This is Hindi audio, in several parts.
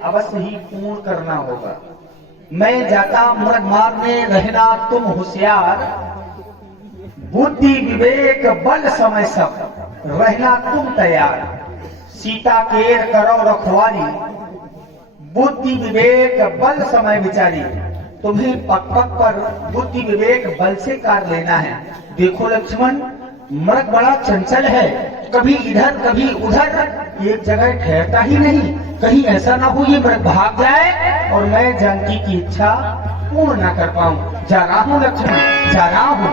अवश्य ही पूर्ण करना होगा। मैं जाता मृग मारने, रहना तुम होशियार, बुद्धि विवेक बल समय सब, रहना तुम तैयार। सीता केर करो रखवारी, बुद्धि विवेक बल समय विचारी। तुम्हें पग पग पर बुद्धि विवेक बल से कार लेना है। देखो लक्ष्मण, मृग बड़ा चंचल है, कभी इधर कभी उधर, एक जगह ठहरता ही नहीं। कहीं ऐसा ना हो ये मृग भाग जाए और मैं जानकी की इच्छा पूर्ण ना कर पाऊं। जा रहा हूं लक्ष्मण, जा रहा हूं।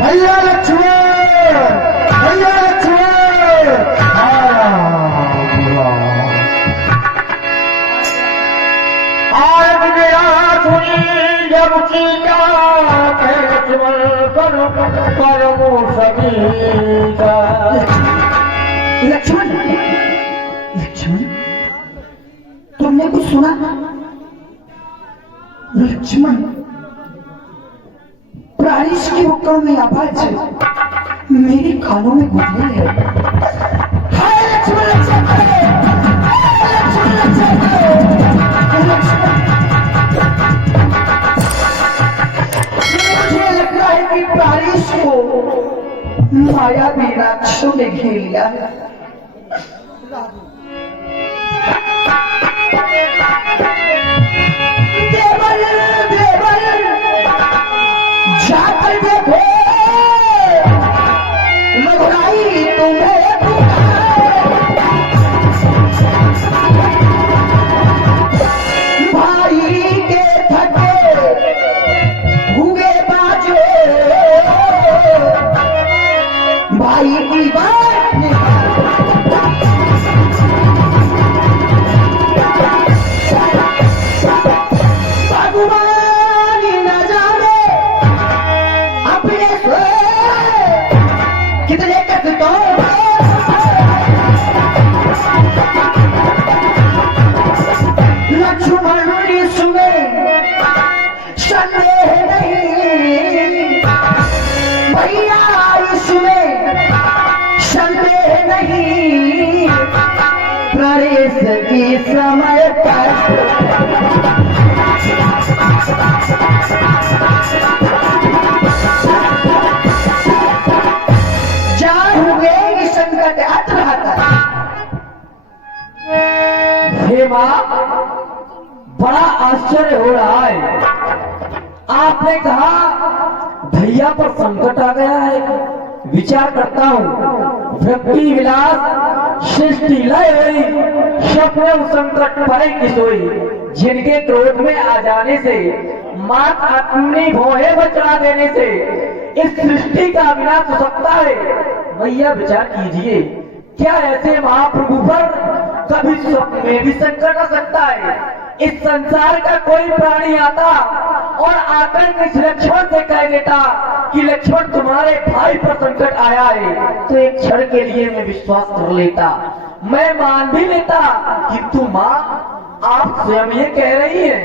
भैया लक्ष्मण, भैया लक्ष्मण, आज गया सुनी जब सीता के लक्ष्मण करमो समीता। लक्ष्मण, लक्ष्मण, तुमने कुछ सुना? लक्ष्मण, बारिश की हुक्म में आवाज मेरे कानों में गुजरी है। हाय लक्ष्मण, लक्ष्मण, लक्ष्मण, लक्ष्मण, मुझे लग रहा है कि बारिश को माया भी राक्षसों ने घेर लिया है। जाकर देखो, रघुराई तुम्हें भाई के थके हुए बाजो, भाई की बात भगवान न जाने अपने कितने कष्टों लक्ष्मण इसमें संदेह नहीं, भैया इसमें संदेह नहीं। प्रवेश की समय पर जाओगे संकट हट रहा। हे मां, बड़ा आश्चर्य हो रहा है। आपने कहा भैया पर संकट आ गया है। विचार करता हूँ, व्यक्ति विलास सृष्टि लय हुई, स्वप्न संकट पड़े की सोई। जिनके क्रोध में आ जाने से, मात अपनी भोहे बचा देने से इस सृष्टि का विनाश हो सकता है। भैया विचार कीजिए, क्या ऐसे महाप्रभु पर कभी स्वप्न में भी संकट आ सकता है? इस संसार का कोई प्राणी आता और आकर के लक्ष्मण से कह देता कि लक्ष्मण तुम्हारे भाई पर संकट आया है, तो एक क्षण के लिए मैं विश्वास कर लेता, मैं मान भी लेता। किंतु माँ, आप स्वयं ये कह रही हैं,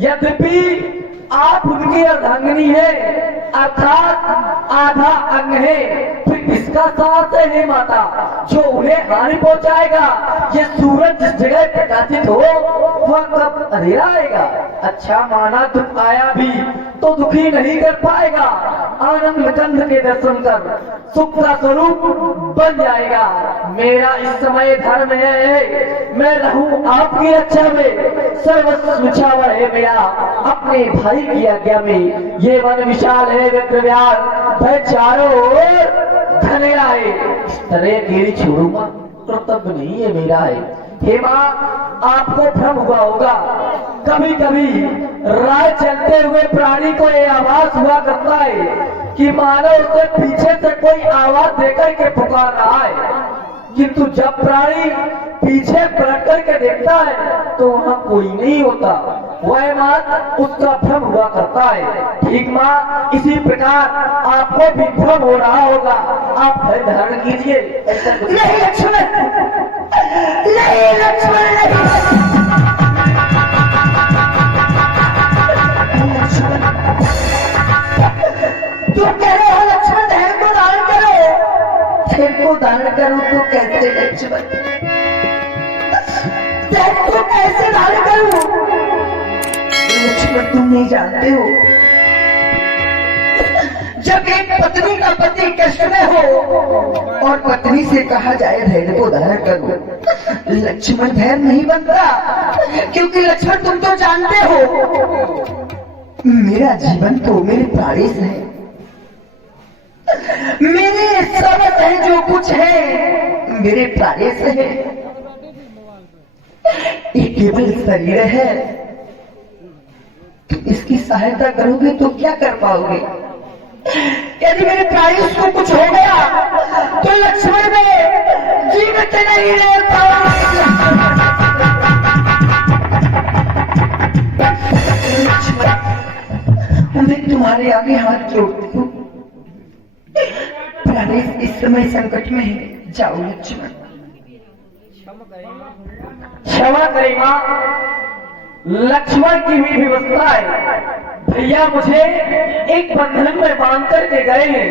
यद्यपि आप उनकी अर्धांगिनी है, अर्थात आधा अंग है, फिर किसका साथ है हे माता जो उन्हें हानि पहुंचाएगा? ये सूरज जिस जगह प्रकाशित हो वह कब अंधेरा आएगा? अच्छा माना दुख आया भी तो दुखी नहीं कर पाएगा। आनंद कंध के दर्शन कर सुख का स्वरूप बन जाएगा। मेरा इस समय धर्म है, मैं रहूं आपकी रक्षा में, सर्वस्व निछावर है मेरा अपने भाई की आज्ञा में। ये वन विशाल है विक्रव्याल, वह चारों ओर घने आए, इस तरह अकेली छोड़ूंगा कर्तव्य नहीं है मेरा है। हे माँ, आपको भ्रम हुआ होगा, कभी कभी राह चलते हुए प्राणी को ये आभास हुआ करता है कि मानो उसे पीछे से कोई आवाज देकर के पुकार रहा है, किंतु जब प्राणी पीछे पलट करके देखता है तो वहाँ कोई नहीं होता। वह मात्र उसका भ्रम हुआ करता है। ठीक माँ, इसी प्रकार आपको भी भ्रम हो रहा होगा। आप धैर्य धारण कीजिए। ऐसा कुछ नहीं लक्ष्मण, नहीं लक्ष्मण, नहीं तू कह रहे हो लक्ष्मण धैर्य को धारण करो। धैर्य को धारण करो तो कैसे लक्ष्मण, धैर्य को कैसे धारण करूं? लक्ष्मण तुम नहीं जानते हो, जब एक पत्नी का पति कष्ट में हो और पत्नी से कहा जाए धैर्य को धारण करो, लक्ष्मण धैर्य नहीं बनता। क्योंकि लक्ष्मण तुम तो जानते हो मेरा जीवन तो मेरे प्राणी से है, मेरे सब है, जो कुछ है मेरे प्राणी से है। ये केवल शरीर है, तो इसकी सहायता करोगे तो क्या कर पाओगे? यदि मेरे प्राणी को कुछ हो गया तो लक्ष्मण में जीवित नहीं रह पाओगे। मैं तुम्हारे आगे हाथ जोड़ती हूँ, प्राणेश इस समय संकट में है, जाओ लक्ष्मण। क्षमा करें माँ, लक्ष्मण की भी व्यवस्था है। भैया मुझे एक बंधन में बांध करके गए हैं।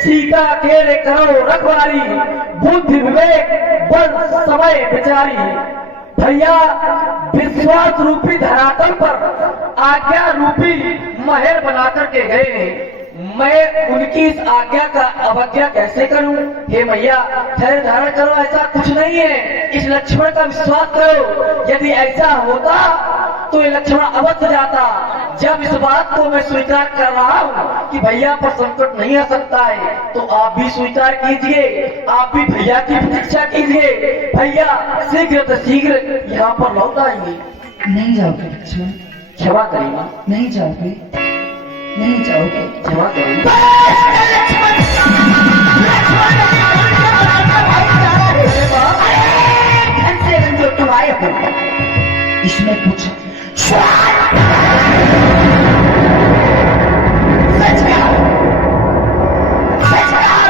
सीता अकेले करो रखवारी, बुद्धि विवेक बल समय बेचारी। भैया विश्वास रूपी धरातल पर आज्ञा रूपी महल बना करके गए हैं। मैं उनकी इस आज्ञा का अवज्ञा कैसे करूं? हे मैया धैर्य धारण करो, ऐसा कुछ नहीं है। इस लक्ष्मण का विश्वास करो। यदि ऐसा होता तो ये लक्ष्मण अवश्य जाता। जब इस बात को मैं स्वीकार कर रहा हूँ कि भैया पर संकट नहीं आ सकता है, तो आप भी स्वीकार कीजिए, आप भी भैया की प्रतीक्षा कीजिए। भैया शीघ्र से शीघ्र यहाँ पर लौट आएंगे। नहीं जाओगे लक्ष्मण, क्षमा करिए, नहीं जाओगे, नहीं जाओगे, क्षमा करिए। जो तुम आए हो इसमें कुछ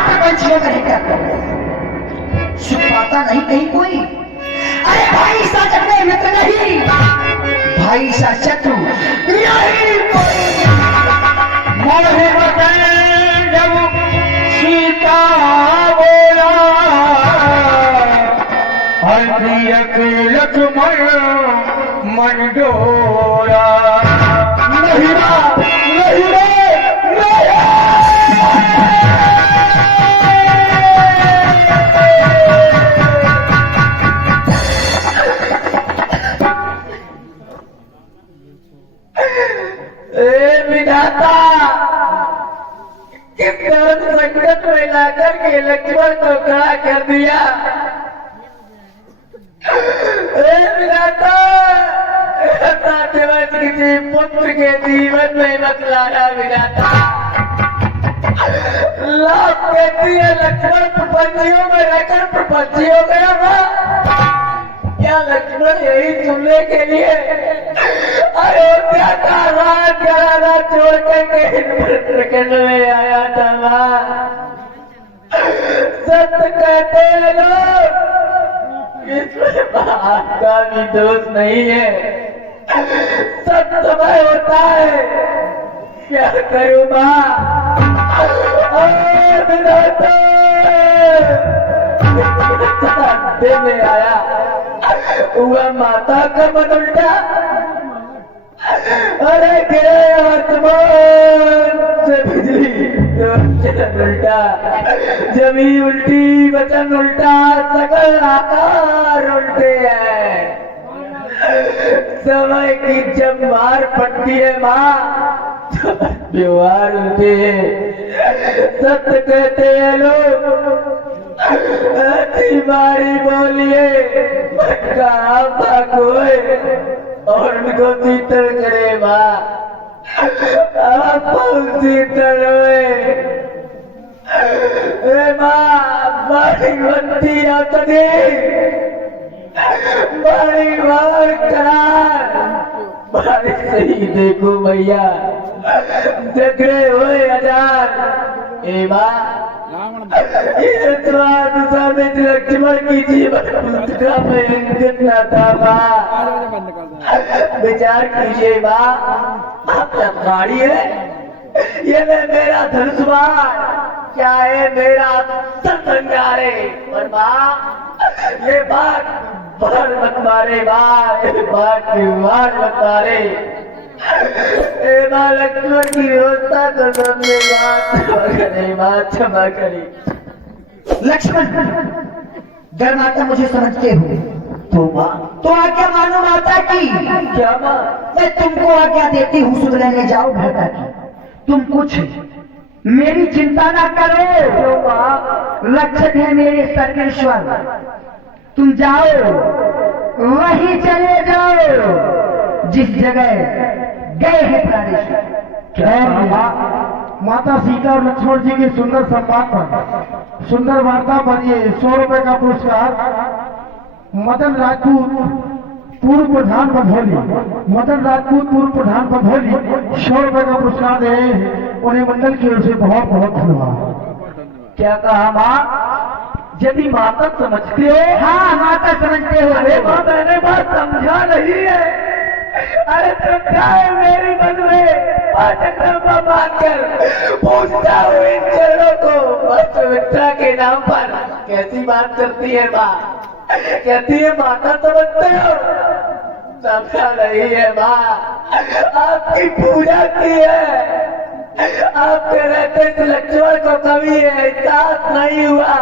प्रपंचियों का नहीं करता, छुपाता नहीं कहीं कोई। अरे भाई सा जब मित्र नहीं, भाई सा शत्रु नहीं कोई। जब सीता बोला लक्ष्मण मन डोला, नहीं नहीं विधाता किस तरह संकट में लाकर के लक्ष्मण को खड़ा कर दिया। विधाता किसी पुत्र के जीवन में मत लाना। विधाता लाभ कहती है लक्ष्मण प्रपंचियों में रहकर प्रपंची हो गया था। क्या लक्ष्मण यही सुनने के लिए अयोध्या का राज घराना छोड़ करके प्रखंड में आया था? सत्य कहते हैं लोग, इसमें बात का भी दोष नहीं है। सब समय होता है, क्या करूं माँ? में आया हुआ माता का मन उल्टा। अरे गिरे आसमान से बिजली उल्टा, जमीन उल्टी वचन उल्टा, सकल आकार उल्टे हैं। समय की जब मार पड़ती है माँ, व्यवहार उल्टे हैं। सत्य कहते हैं लोग, ऐसी बारी बोलिए का कोई और उनको शीतल करे माँ। आप शीतल हुए बड़ी बनती आतनी बड़ी बार करार बड़ी सही देखो भैया झगड़े हुए हजार ए माँ ये लक्ष्मण की जीवन पुस्तिका में इंगित न था माँ विचार कीजिए माँ आप गाड़ी है ये मेरा धनुष्मान क्या है मेरा संगारे पर माँ ये बात बार मत मारे माँ ये बात बार मत मारे माँ लक्ष्मण की व्यवस्था तो सबने माँ क्षमा करे लक्ष्मण गर माता मुझे समझते हो तो माँ तो आज्ञा मानो माता की। क्या माँ मैं तुमको आज्ञा देती हूँ सुध लेने जाओ भरता की। तुम कुछ मेरी चिंता ना करो। जो माँ लक्षण है मेरे सर्वेश्वर। तुम जाओ वहीं चले जाओ जिस जगह गए हैं प्राणेश्वर। माता सीता और लक्ष्मण जी के सुंदर सम्मान पर सुंदर वार्ता पर ये 100 रुपए का पुरस्कार मदन राजपूत पूर्व प्रधान बधौली मदन राजपूत पूर्व प्रधान बधौली 100 रुपए का पुरस्कार दे रहे हैं। उन्हें मंडल की ओर से बहुत बहुत धन्यवाद। क्या कहा माँ यदि माता समझते हो? हाँ माता समझते हो। अरे माँ मैंने बात समझा नहीं है। अरे समझा है मेरी मन में पाठ्यक्रम मानकर पूछता हूँ इन चरणों को पवित्रा के नाम पर कैसी बात करती है माँ कहती है माता समझते हो? समझा नहीं है माँ आपकी पूजा की है आपके रहते इस लक्ष्मण को कभी एहसास नहीं हुआ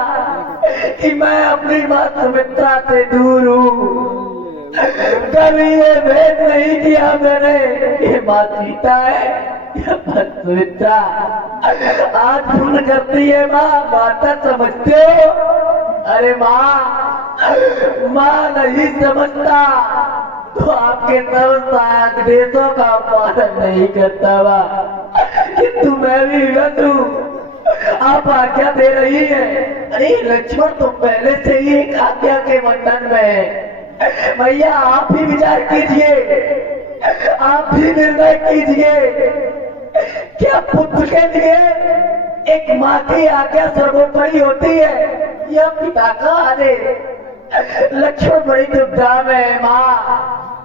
कि मैं अपनी माँ सुमित्रा से दूर हूँ। कभी ये भेद नहीं किया मैंने ये माँ सीता है या माँ सुमित्रा। आज पूर्ण करती है माँ माता समझते हो? अरे माँ नहीं समझता तो आपके समस्त आदेशों का पालन नहीं करता माँ किंतु मैं भी विवश हूँ। आप आज्ञा दे रही है। अरे लक्ष्मण तो पहले से ही एक आज्ञा के बंधन में है। भैया आप ही विचार कीजिए आप ही निर्णय कीजिए क्या पुत्र के लिए एक माँ की आज्ञा सर्वोपरि होती है या पिता का आदेश। लक्ष्मण बड़ी दुविधा में है माँ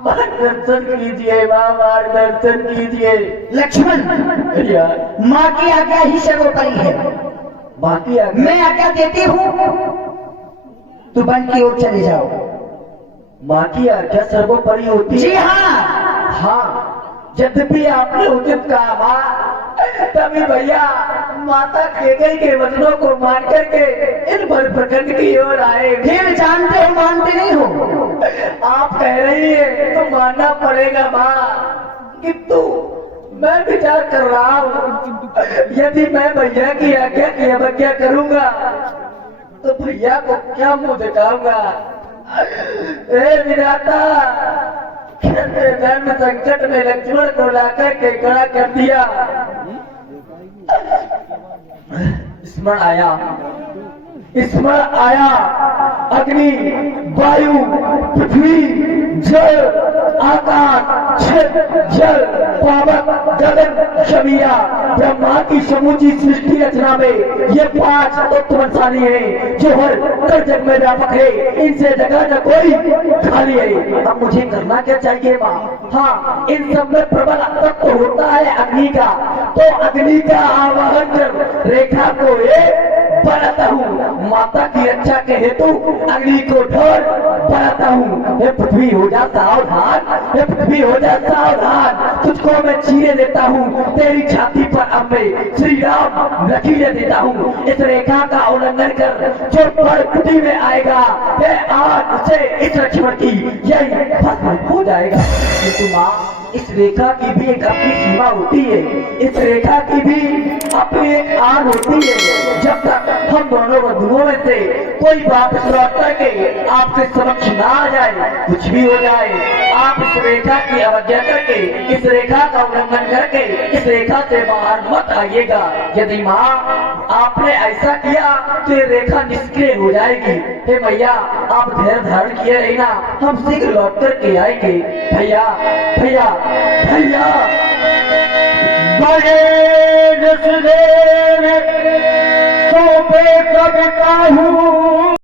मार्गदर्शन कीजिए माँ मार्गदर्शन कीजिए। लक्ष्मण माँ की आज्ञा ही सर्वोपरि है। माँ की आज्ञा मैं आज्ञा देती हूँ तो वन की ओर चले जाओ। माँ की आज्ञा सर्वोपरि होती है। जी हाँ हाँ यद्यपि आपने उचित कहा माँ तभी भैया माता केकई के वचनों को मान करके इन वन प्रखंड की ओर आए। फिर जानते हो मानते नहीं हो। आप कह रही है तो मानना पड़ेगा माँ किंतु मैं विचार कर रहा हूँ यदि मैं भैया की आज्ञा की अवज्ञा करूंगा तो भैया को क्या मुंह दिखाऊंगा। ए विधाता धर्म संकट में लक्ष्मण को लाकर के खड़ा कर दिया। स्मरण आया अग्नि वायु पृथ्वी जल आकाश जल पावक गगन शमिया ब्रह्मा की समूची सृष्टि रचना में ये 5 तत्वशाली है जो हर जग में व्यापक है। इनसे जगह न कोई खाली है। अब मुझे करना क्या चाहिए माँ? हाँ इन सब में प्रबल तत्व होता है अग्नि का तो अग्नि का आवाहन कर रेखा को बढ़ाता हूँ। माता की रक्षा के हेतु अग्नि को ढोल बढ़ाता हूँ। हे पृथ्वी हो जा सावधान हे पृथ्वी हो जा सावधान तुझको मैं चीरे देता हूँ तेरी छाती पर अब मैं श्री राम लकीरें देता हूँ। इस रेखा का उल्लंघन कर जो पर कुटी में आएगा वह आज से इस लक्ष्मण की यही भस्म हो जाएगा। किंतु माँ इस रेखा की भी एक अपनी सीमा होती है। इस रेखा की भी अपनी एक आग होती है। जब तक हम दोनों बंधुओं में से कोई बात लौट करके आपके समक्ष ना आ जाए कुछ भी हो जाए आप इस रेखा की अवज्ञा करके, इस रेखा का उल्लंघन करके इस रेखा से बाहर मत आइएगा। यदि माँ आपने ऐसा किया तो ये रेखा निष्क्रिय हो जाएगी। हे मैया, आप धैर्य धारण किए रहना, हम शीघ्र लौट कर के आएंगे। भैया भैया भैया बड़े